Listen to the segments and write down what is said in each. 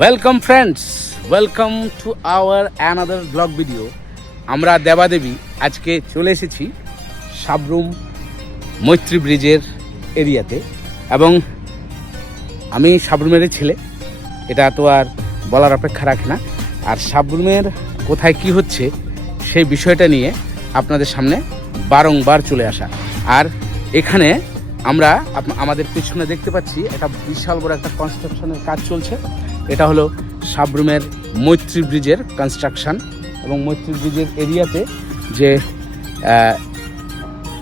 Welcome friends, welcome to our another blog video. আমরা দেবাদেবী আজকে চলে এসেছি সাবরুম মৈত্রী ব্রিজের এরিয়াতে, এবং আমি সাবরুমের ছেলে, এটা তো আর বলার অপেক্ষা রাখে না। আর সাবরুমের কোথায় কি হচ্ছে সেই বিষয়টা নিয়ে আপনাদের সামনে বারংবার চলে আসা। আর এখানে আমরা আমাদের পিছনে দেখতে পাচ্ছি একটা বিশাল বড় একটা কনস্ট্রাকশনের কাজ চলছে। এটা হলো সাবরুমের মৈত্রী ব্রিজের কনস্ট্রাকশন, এবং মৈত্রী ব্রিজের এরিয়াতে যে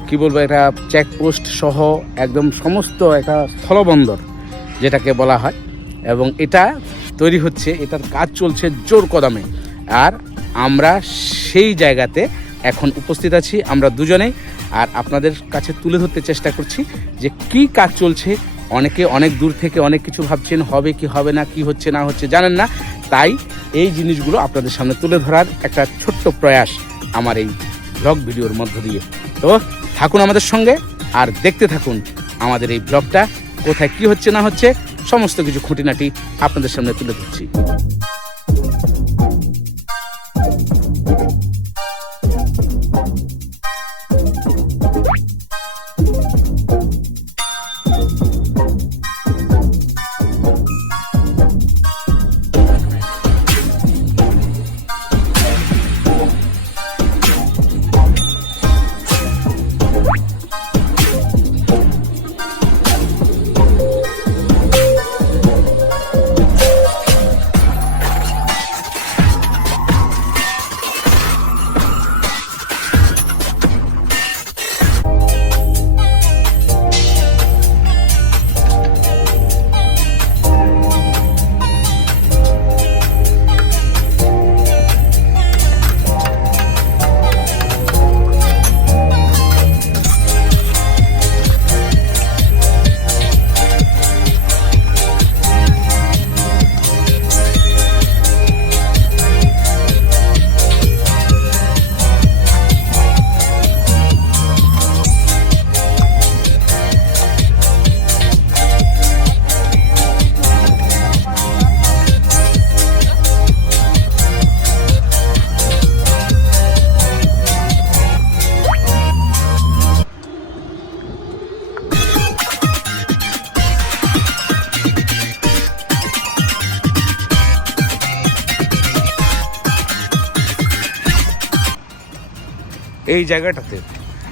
কি বলবো, একটা চেকপোস্ট সহ একদম সমস্ত একটা স্থলবন্দর যেটাকে বলা হয়, এবং এটা তৈরি হচ্ছে, এটার কাজ চলছে জোর কদমে। আর আমরা সেই জায়গাতে এখন উপস্থিত আছি, আমরা দুজনেই। আর আপনাদের কাছে তুলে ধরতে চেষ্টা করছি যে কি কাজ চলছে। অনেকে অনেক দূর থেকে অনেক কিছু ভাবছেন, হবে কি হবে না, কি হচ্ছে না হচ্ছে জানেন না, তাই এই জিনিসগুলো আপনাদের সামনে তুলে ধরার একটা ছোট্ট প্রয়াস আমার এই ব্লগ ভিডিওর মধ্য দিয়ে। তো থাকুন আমাদের সঙ্গে আর দেখতে থাকুন আমাদের এই ব্লগটা, কোথায় কি হচ্ছে না হচ্ছে সমস্ত কিছু খুঁটিনাটি আপনাদের সামনে তুলে ধরছি।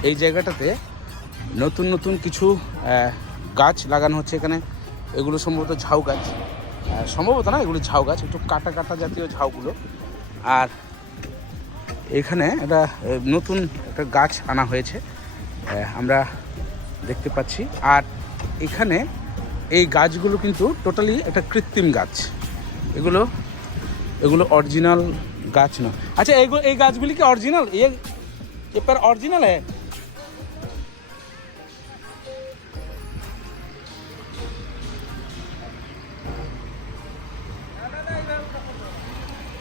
এই জায়গাটাতে নতুন নতুন কিছু গাছ লাগানো হচ্ছে এখানে। এগুলো সম্ভবত ঝাউ গাছ, সম্ভবত না, এগুলো ঝাউ গাছ, একটু কাটা কাটা জাতীয় ঝাউগুলো। আর এখানে একটা নতুন একটা গাছ আনা হয়েছে, আমরা দেখতে পাচ্ছি। আর এখানে এই গাছগুলো কিন্তু টোটালি একটা কৃত্রিম গাছ, এগুলো অরিজিনাল গাছ না। আচ্ছা, এই গাছগুলি কি অরিজিনাল? ये पर ओरिजिनल है?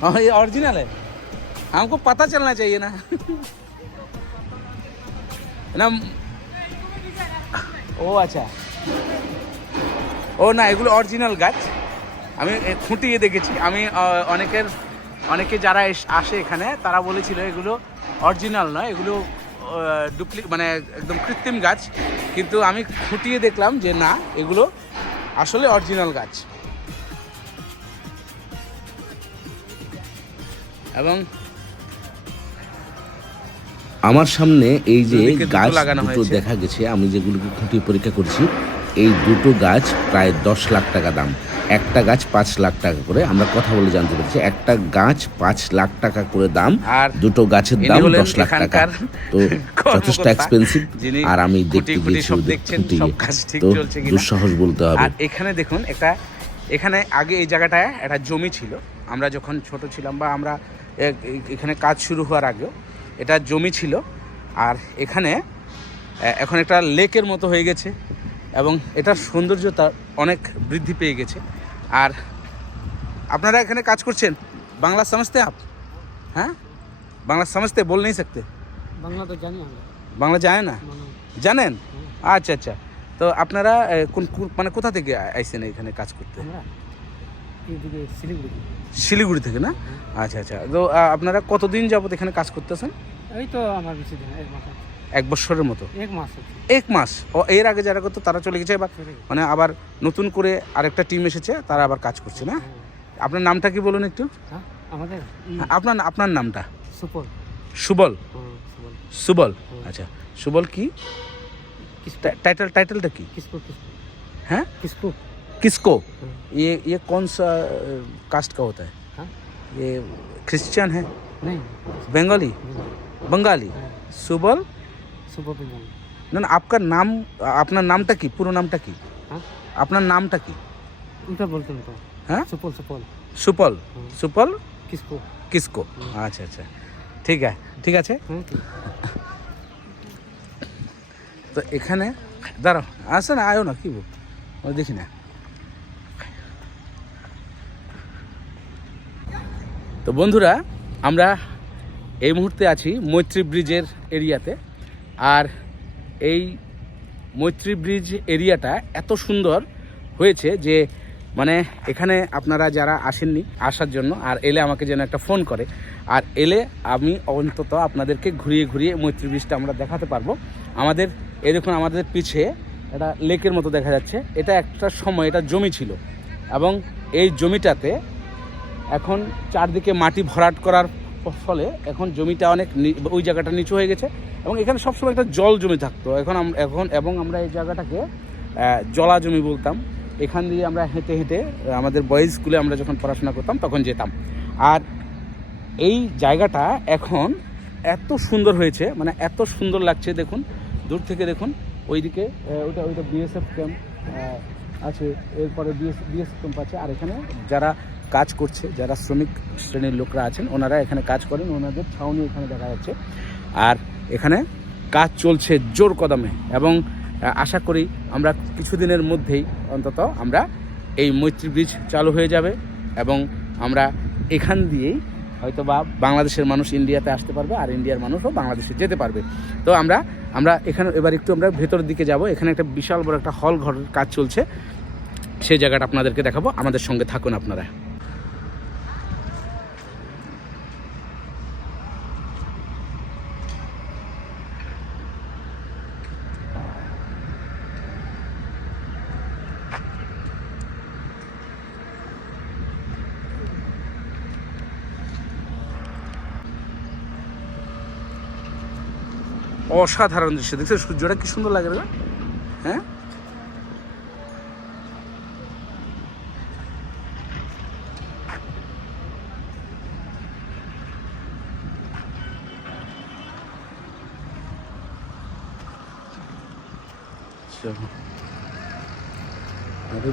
हाँ, ये ओरिजिनल है, हमको पता चलना चाहिए ना। ना ও আচ্ছা, ও না, এগুলো অরিজিনাল গাছ। আমি খুঁটিয়ে দেখেছি, আমি অনেকে যারা আসে এখানে তারা বলেছিল এগুলো অরিজিনাল নয়, এগুলো মানে একদম কৃত্রিম গাছ। কিন্তু আমি খুঁটিয়ে দেখলাম যে না, এগুলো আসলে অরিজিনাল গাছ। এবং আমার সামনে এই যে গাছ দুটো দেখা গেছে, আমি যেগুলোকে খুঁটিয়ে পরীক্ষা করছি, এই দুটো গাছ প্রায় 10 লাখ টাকা দাম। একটা গাছ 5 লাখ টাকা করে, আমরা কথা বলে জানতে পেরেছি একটা গাছ 5 লাখ টাকা করে দাম, আর দুটো গাছের দাম 10 লাখ টাকা। তো যথেষ্ট এক্সপেন্সিভ। আর আমি দেখতে গেছি তো দুঃসাহস বলতে হবে। আর এখানে দেখুন, এখানে আগে এই জায়গাটায় একটা জমি ছিল, আমরা যখন ছোট ছিলাম বা আমরা এখানে কাজ শুরু হওয়ার আগেও এটা জমি ছিল। আর এখানে এখন একটা লেকের মতো হয়ে গেছে, এবং এটার সৌন্দর্যতা অনেক বৃদ্ধি পেয়ে গেছে। আর আপনারা এখানে কাজ করছেন, বাংলা समझते आप? হ্যাঁ, বাংলা समझते, बोल नहीं सकते? বাংলা তো জানি আমরা। বাংলা জানেন না? জানেন? আচ্ছা। তো আপনারা কোন মানে কোথা থেকে আইছেন এখানে কাজ করতে? এদিকে শিলিগুড়ি। শিলিগুড়ি থেকে না? আচ্ছা আচ্ছা। তো আপনারা কতদিন যাবত এখানে কাজ করতেছেন? এই তো আমার বেশি দিন, 1 মাস আছে। 1 বছরের মতো? 1 মাস হচ্ছে। 1 মাস। ও, এর আগে যারা করতো তারা চলে গেছে, এবার মানে আবার নতুন করে আরেকটা টিম এসেছে, তারা আবার কাজ করছে না? আপনার নামটা কি বলুন একটু? হ্যাঁ, আমাদের আপনার নামটা? সুপল। সুবল? সুপল। সুবল, আচ্ছা। সুবল কি टाइटलটা কি? किसको किसको? हैं? किसको? किसको? ये कौन सा कास्ट का होता है? हाँ? ये क्रिश्चियन है? नहीं, बंगाली? बंगाली? सुबल? सुपल बंगाल। না না, আপনার নামটা কি, পুরো নামটা কি? हाँ? আপনার নামটা কি? उनका बोलते हैं तो। হ্যাঁ? सुपल सुपल। সুপল? সুপল किसको? কিসকো? আচ্ছা আচ্ছা, ঠিক আছে। हाँ, ठीक। তো এখানে দাঁড়াও, আসে না, আয়ো না, কি বল, দেখি না। তো বন্ধুরা, আমরা এই মুহূর্তে আছি মৈত্রী ব্রিজের এরিয়াতে। আর এই মৈত্রী ব্রিজ এরিয়াটা এত সুন্দর হয়েছে যে মানে এখানে আপনারা যারা আসেননি, আসার জন্য, আর এলে আমাকে যেন একটা ফোন করে, আর এলে আমি অন্তত আপনাদেরকে ঘুরিয়ে ঘুরিয়ে মৈত্রী ব্রিজটা আমরা দেখাতে পারবো। আমাদের এই দেখুন, আমাদের পিছে একটা লেকের মতো দেখা যাচ্ছে। এটা একটা সময় এটা জমি ছিল, এবং এই জমিটাতে এখন চারদিকে মাটি ভরাট করার ফলে এখন জমিটা অনেক ওই জায়গাটা নিচু হয়ে গেছে, এবং এখানে সবসময় একটা জল জমি থাকতো। এবং আমরা এই জায়গাটাকে জলা জমি বলতাম। এখান দিয়ে আমরা হেঁটে হেঁটে আমাদের বয়েজ স্কুলে আমরা যখন পড়াশোনা করতাম তখন যেতাম। আর এই জায়গাটা এখন এত সুন্দর হয়েছে, মানে এত সুন্দর লাগছে। দেখুন, দূর থেকে দেখুন, ওইদিকে ওইটা বিএসএফ ক্যাম্প আছে, এরপরে বিএসএফ ক্যাম্প আছে। আর এখানে যারা কাজ করছে, যারা শ্রমিক শ্রেণীর লোকরা আছেন, ওনারা এখানে কাজ করেন, ওনাদের ছাউনি এখানে দেখা যাচ্ছে। আর এখানে কাজ চলছে জোর কদমে, এবং আশা করি আমরা কিছুদিনের মধ্যেই অন্তত আমরা এই মৈত্রী ব্রিজ চালু হয়ে যাবে, এবং আমরা এখান দিয়েই হয়তো বা বাংলাদেশের মানুষ ইন্ডিয়াতে আসতে পারবে, আর ইন্ডিয়ার মানুষও বাংলাদেশে যেতে পারবে। তো আমরা এখানে এবার একটু আমরা ভেতরের দিকে যাব। এখানে একটা বিশাল বড় একটা হল ঘরের কাজ চলছে, সেই জায়গাটা আপনাদেরকে দেখাবো। আমাদের সঙ্গে থাকুন আপনারা। অসাধারণ দৃশ্য দেখছো, সূর্যটা কি সুন্দর লাগে না? হ্যাঁ,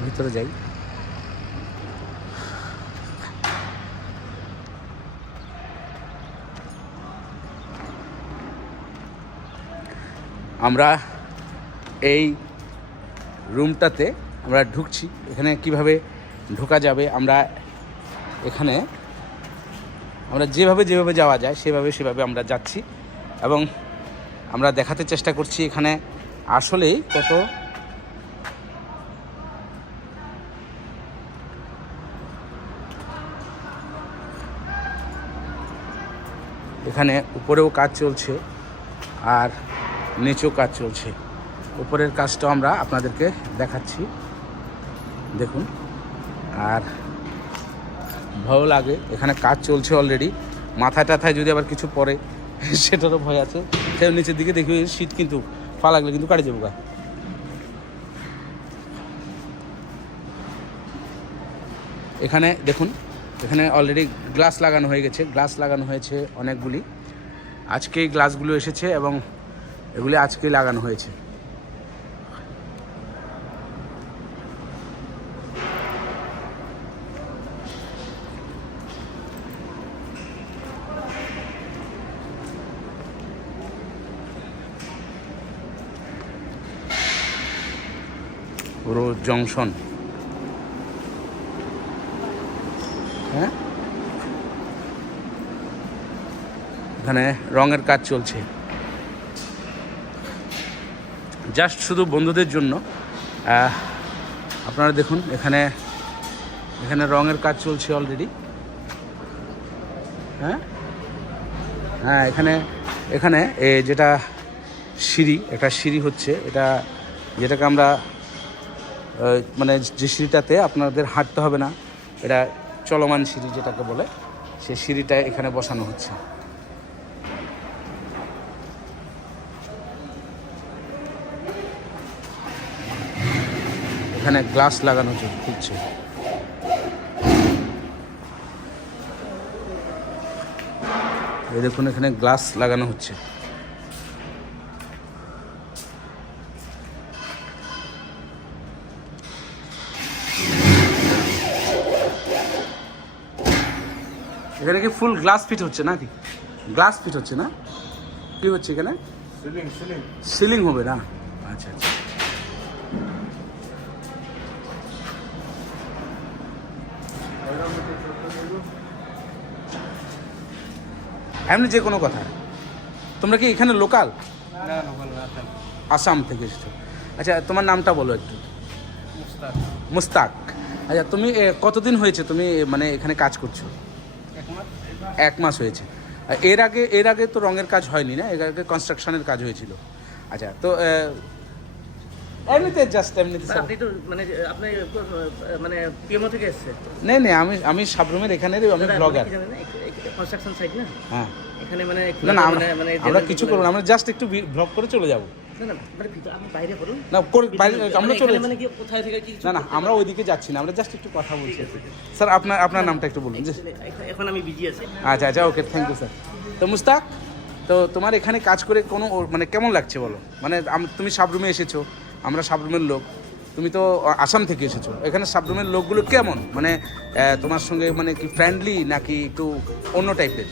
ভিতরে যাই। আমরা এই রুমটাতে আমরা ঢুকছি। এখানে কিভাবে ঢোকা যাবে, আমরা যেভাবে যাওয়া যায় সেভাবে আমরা যাচ্ছি, এবং আমরা দেখাতে চেষ্টা করছি এখানে আসলেই কত এখানে উপরেও কাজ চলছে আর নিচেও কাজ চলছে। উপরের কাজটাও আমরা আপনাদেরকে দেখাচ্ছি, দেখুন। আর ভয় লাগে, এখানে কাজ চলছে অলরেডি। মাথায় টাথায় যদি আবার কিছু পড়ে সেটারও ভয় আছে। সে নিচের দিকে দেখি শীত, কিন্তু পা লাগলে কিন্তু কাটে যাবো গা। এখানে দেখুন, এখানে অলরেডি গ্লাস লাগানো হয়ে গেছে, গ্লাস লাগানো হয়েছে অনেকগুলি। আজকেই গ্লাসগুলো এসেছে এবং এগুলি আজকেই লাগানো হয়েছে। পুরো জংশন, হ্যাঁ, এখানে রঙের কাজ চলছে জাস্ট শুধু বন্ধুদের জন্য। আপনারা দেখুন, এখানে এখানে রঙের কাজ চলছে অলরেডি। হ্যাঁ হ্যাঁ, এখানে এখানে যেটা সিঁড়ি, একটা সিঁড়ি হচ্ছে, এটা যেটাকে আমরা মানে যে সিঁড়িটাতে আপনাদের হাঁটতে হবে না, এটা চলমান সিঁড়ি যেটাকে বলে, সেই সিঁড়িটা এখানে বসানো হচ্ছে। এখানে গ্লাস লাগানো হচ্ছে। এই দেখুন, এখানে গ্লাস লাগানো হচ্ছে। এখানে কি ফুল গ্লাস ফিট হচ্ছে নাকি? গ্লাস ফিট হচ্ছে না, কি হচ্ছে এখানে? সিলিং হবে না? আচ্ছা আচ্ছা। এমনি যে কোনো কথা, তোমরা কি এখানে লোকাল? আসাম থেকে এসেছো? আচ্ছা, তোমার নামটা বলো একটু। মুস্তাক। আচ্ছা, তুমি কতদিন হয়েছে তুমি মানে এখানে কাজ করছো? 1 মাস হয়েছে। এর আগে তো রঙের কাজ হয়নি না? এর আগে কনস্ট্রাকশনের কাজ হয়েছিল। আচ্ছা, তো এমনিতে আপনি তো মানে আপনি মানে পিএমও থেকে এসেছেন? নেই, আমি সাবরুমের এখানেরই আমি ব্লগার। কনস্ট্রাকশন সাইট না? হ্যাঁ, এখানে মানে না আমরা কিছু করবো না, আমরা জাস্ট একটু ব্লগ করে চলে যাবো। না, আমরা ওইদিকে যাচ্ছি না, আমরা জাস্ট একটু কথা বলছি। স্যার, আপনার নামটা একটু বলুন। এখন আমি বিজি আছি। আচ্ছা, ওকে, থ্যাংক ইউ স্যার। তো মুস্তাক, তো তোমার এখানে কাজ করে কোনো মানে কেমন লাগছে বলো? মানে তুমি সাবরুমে এসেছো, আমরা সাবরুমের লোক, তুমি তো আসাম থেকে এসেছো, এখানে সাবরুমের লোকগুলো কেমন? মানে তোমার সঙ্গে মানে কি ফ্রেন্ডলি নাকি একটু অন্য টাইপের?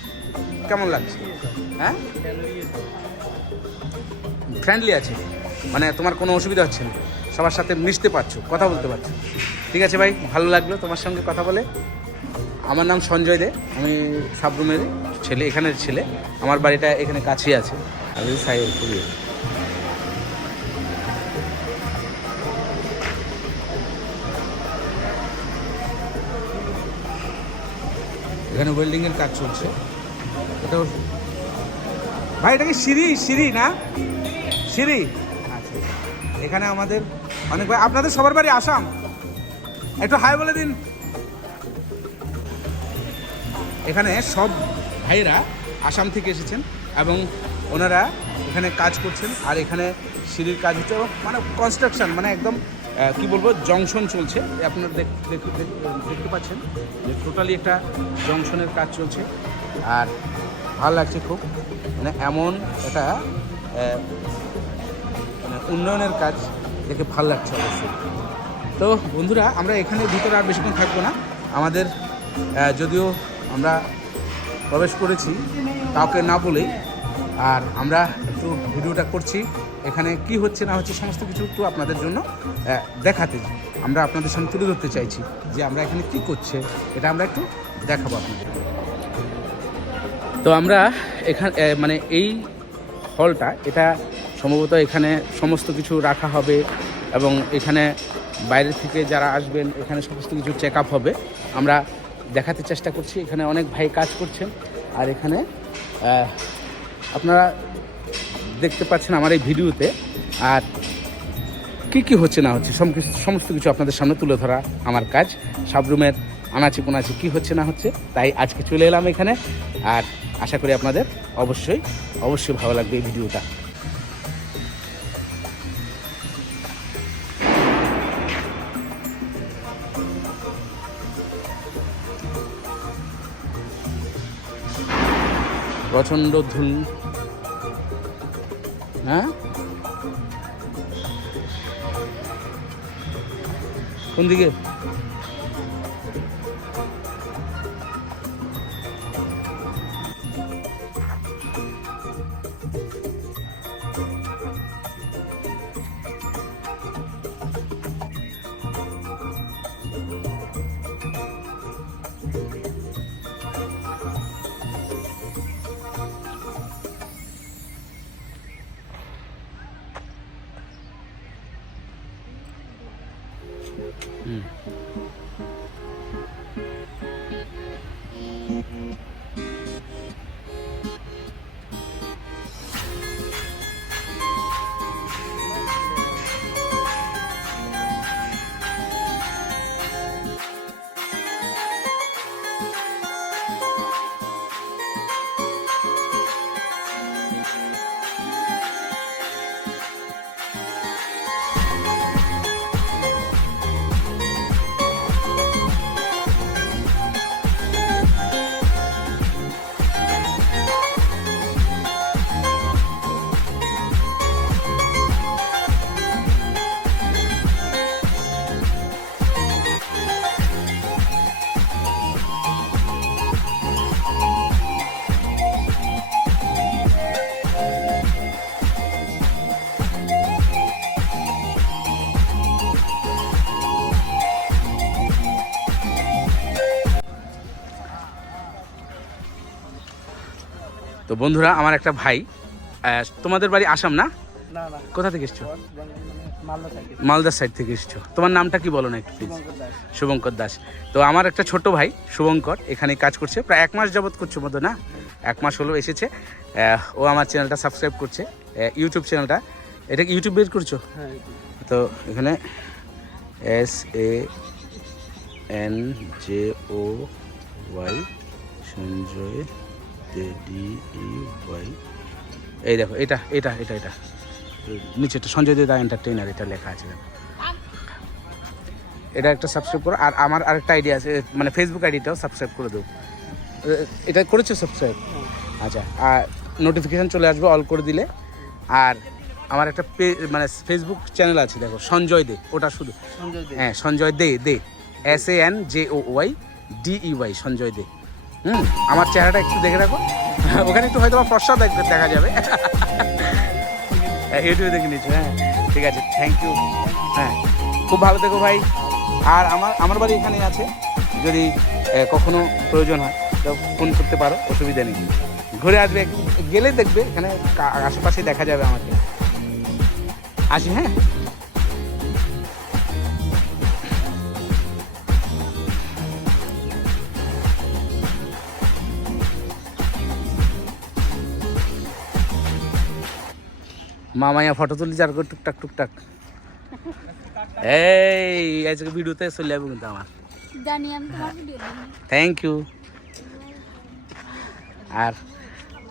কেমন লাগছে? হ্যাঁ, ফ্রেন্ডলি আছে, মানে তোমার কোনো অসুবিধা হচ্ছে না, সবার সাথে মিশতে পারছো, কথা বলতে পারছো। ঠিক আছে ভাই, ভালো লাগলো তোমার সঙ্গে কথা বলে। আমার নাম সঞ্জয় দে, আমি সাবরুমের ছেলে, এখানের ছেলে। আমার বাড়িটা এখানে কাছেই আছে। আমি এখানে ওয়েল্ডিংয়ের কাজ চলছে। এটা ভাই, এটা কি সিঁড়ি না? সিঁড়ি। আচ্ছা, এখানে আমাদের অনেক ভাই, আপনাদের সবার বাড়ি আসাম? একটু হাই বলে দিন। এখানে সব ভাইরা আসাম থেকে এসেছেন এবং ওনারা এখানে কাজ করছেন। আর এখানে সিঁড়ির কাজ হচ্ছে, মানে কনস্ট্রাকশন, মানে একদম কি বলবো, জংশন চলছে। আপনারা দেখতে পাচ্ছেন যে টোটালি একটা জংশনের কাজ চলছে। আর ভালো লাগছে খুব, মানে এমন একটা মানে উন্নয়নের কাজ দেখে ভালো লাগছে অবশ্যই। তো বন্ধুরা, আমরা এখানে ভিতরে আর বেশিক্ষণ থাকবো না। আমাদের যদিও আমরা প্রবেশ করেছি কাউকে না বলেই, আর আমরা একটু ভিডিওটা করছি, এখানে কি হচ্ছে না হচ্ছে সমস্ত কিছু একটু আপনাদের জন্য দেখাতে, আমরা আপনাদের সামনে তুলে ধরতে চাইছি যে আমরা এখানে কি করছে, এটা আমরা একটু দেখাবো আপনাদের। তো আমরা এখানে মানে এই হলটা, এটা সম্ভবত এখানে সমস্ত কিছু রাখা হবে এবং এখানে বাইরে থেকে যারা আসবেন এখানে সমস্ত কিছু চেক আপ হবে। আমরা দেখাতে চেষ্টা করছি, এখানে অনেক ভাই কাজ করছেন। আর এখানে আপনারা দেখতে পাচ্ছেন আমার এই ভিডিওতে, আর কি হচ্ছে না হচ্ছে সমস্ত কিছু আপনাদের সামনে তুলে ধরা আমার কাজ। সাবরুমের আনাচে কোনাচে কী হচ্ছে না হচ্ছে, তাই আজকে চলে এলাম এখানে। আর আশা করি আপনাদের অবশ্যই ভালো লাগবে এই ভিডিওটা। প্রচণ্ড ধুল। হ্যাঁ, কোন দিকে? তো বন্ধুরা, আমার একটা ভাই, তোমাদের বাড়ি আসাম না? না না, কোথা থেকে এসছো? মালদা সাইডে। মালদার সাইড থেকে এসছো। তোমার নামটা কি বলো না একটু প্লিজ? শুভঙ্কর দাস। তো আমার একটা ছোট ভাই শুভঙ্কর এখানে কাজ করছে, প্রায় 1 মাস যাবত করছো মতো না? 1 মাস হলো এসেছে। ও আমার চ্যানেলটা সাবস্ক্রাইব করছে, ইউটিউব চ্যানেলটা। এটা কি ইউটিউব বের করছো? হ্যাঁ। তো এখানে SANJOY সঞ্জয় DEY, এই দেখো, এটা এটা এটা এটা নিচেটা সঞ্জয় দে দা এন্টারটেইনার, এটা লেখা আছে দেখো। এটা একটা সাবস্ক্রাইব করো। আর আমার আরেকটা আইডি আছে, মানে ফেসবুক আইডিটাও সাবস্ক্রাইব করে দেবো। এটা করেছো সাবস্ক্রাইব? আচ্ছা, আর নোটিফিকেশান চলে আসবে অল করে দিলে। আর আমার একটা মানে ফেসবুক চ্যানেল আছে দেখো, সঞ্জয় দে, ওটা শুধু হ্যাঁ সঞ্জয় দে দে, SANJOY DEY, সঞ্জয় দে। আমার চেহারাটা একটু দেখে রাখো, ওখানে একটু হয়তো ফর্সা দেখা যাবে, ইউটিউবে দেখে নিচ্ছি। হ্যাঁ ঠিক আছে, থ্যাংক ইউ। হ্যাঁ, খুব ভালো থেকো ভাই। আর আমার বাড়ি এখানেই আছে, যদি কখনো প্রয়োজন হয় তো ফোন করতে পারো, অসুবিধা নেই। ঘুরে আসবে, গেলে দেখবে এখানে আশেপাশে দেখা যাবে আমাকে। আসি, হ্যাঁ। মামাইয়া ফটো তুলি যার করে টুকটাক টুকটাক। এই আজকে ভিডিওতে চলে যাবো কিন্তু আমার। জানি আমি তোমার ভিডিও দেখি। Thank you. আর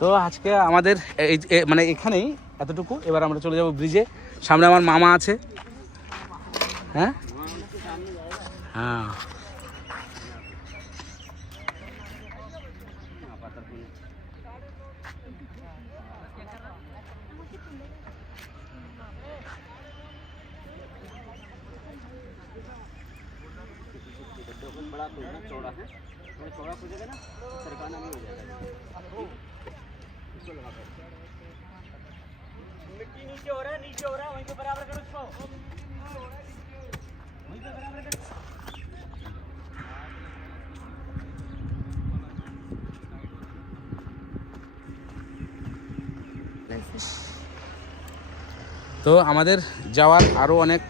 তো আজকে আমাদের মানে এখানেই এতটুকু। এবার আমরা চলে যাব ব্রিজে। সামনে আমার মামা আছে। হ্যাঁ হ্যাঁ, बड़ा चौड़ा है, थोड़ा चौड़ा खोजेगा ना, सरकाना नहीं हो जाएगा। मिट्टी नीचे हो रहा है, नीचे हो रहा है, वहीं पे बराबर करो उसको, वहीं पे बराबर करो। তো আমাদের যাওয়ার আরও অনেক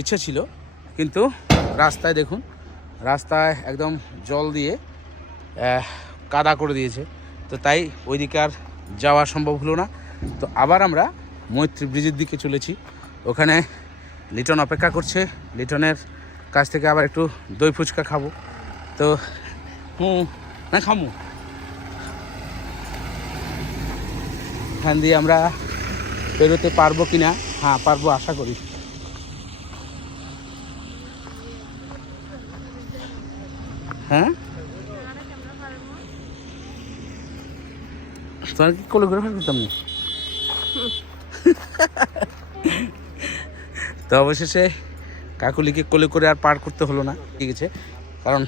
ইচ্ছে ছিল, কিন্তু রাস্তায় দেখুন, রাস্তায় একদম জল দিয়ে কাদা করে দিয়েছে। তো তাই ওইদিকে আর যাওয়া সম্ভব হলো না। তো আবার আমরা মৈত্রী ব্রিজের দিকে চলেছি। ওখানে লিটন অপেক্ষা করছে, লিটনের কাছ থেকে আবার একটু দই ফুচকা খাবো। তো না খামু, এখান দিয়ে আমরা বেরোতে পারবো কিনা? হ্যাঁ পারবো, আশা করি। হ্যাঁ, তোমার কি কোরিওগ্রাফার করতাম না? তো অবশেষে কাকুলিকে কোলে করে আর পার করতে হলো না, ঠিক আছে। কারণ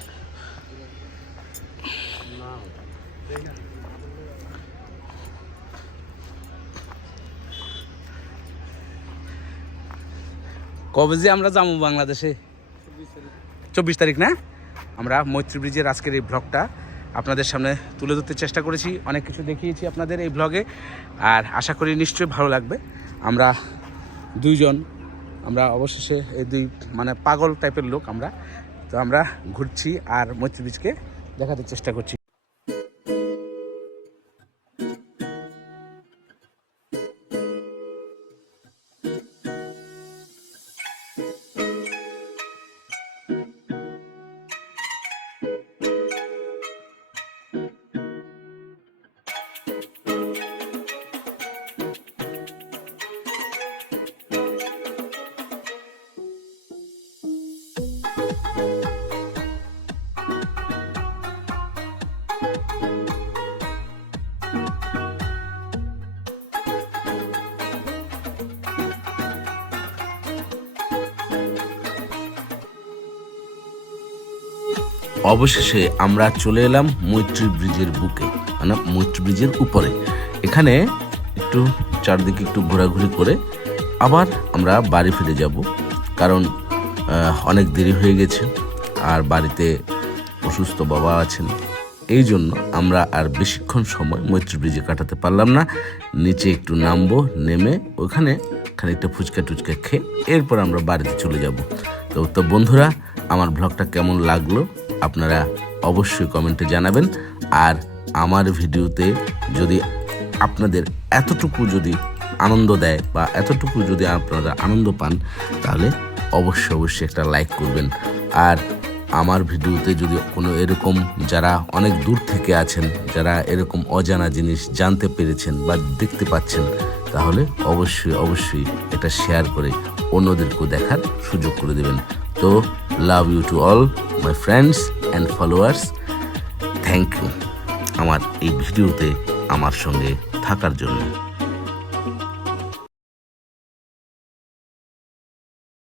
কবে যে আমরা যাবো বাংলাদেশে? 24 তারিখ না? আমরা মৈত্রী ব্রিজের আজকের এই ব্লগটা আপনাদের সামনে তুলে ধরতে চেষ্টা করেছি। অনেক কিছু দেখিয়েছি আপনাদের এই ব্লগে, আর আশা করি নিশ্চয়ই ভালো লাগবে। আমরা দুইজন, আমরা অবশেষে এই দুই মানে পাগল টাইপের লোক আমরা। তো আমরা ঘুরছি আর মৈত্রী ব্রিজকে দেখাতে চেষ্টা করছি। অবশেষে আমরা চলে এলাম মৈত্রী ব্রিজের বুকে, মানে মৈত্রী ব্রিজের উপরে। এখানে একটু চারদিকে একটু ঘোরাঘুরি করে আবার আমরা বাড়ি ফিরে যাব, কারণ অনেক দেরি হয়ে গেছে আর বাড়িতে অসুস্থ বাবা আছেন। এই জন্য আমরা আর বেশিক্ষণ সময় মৈত্রী ব্রিজে কাটাতে পারলাম না। নিচে একটু নামবো, নেমে ওখানে খানিকটা ফুচকা টুচকা খেয়ে এরপর আমরা বাড়িতে চলে যাব। তো বন্ধুরা, আমার ব্লগটা কেমন লাগলো আপনারা অবশ্যই কমেন্টে জানাবেন। আর আমার ভিডিওতে যদি আপনাদের এতটুকু যদি আনন্দ দেয় বা এতটুকু যদি আপনারা আনন্দ পান, তাহলে অবশ্যই একটা লাইক করবেন। আর আমার ভিডিওতে যদি কোনো এরকম যারা অনেক দূর থেকে আছেন, যারা এরকম অজানা জিনিস জানতে পেরেছেন বা দেখতে পাচ্ছেন, তাহলে অবশ্যই এটা শেয়ার করে অন্যদেরকেও দেখার সুযোগ করে দেবেন। তো love you to all my friends and followers. Thank you আমার এই ভিডিওতে আমার সঙ্গে থাকার জন্য।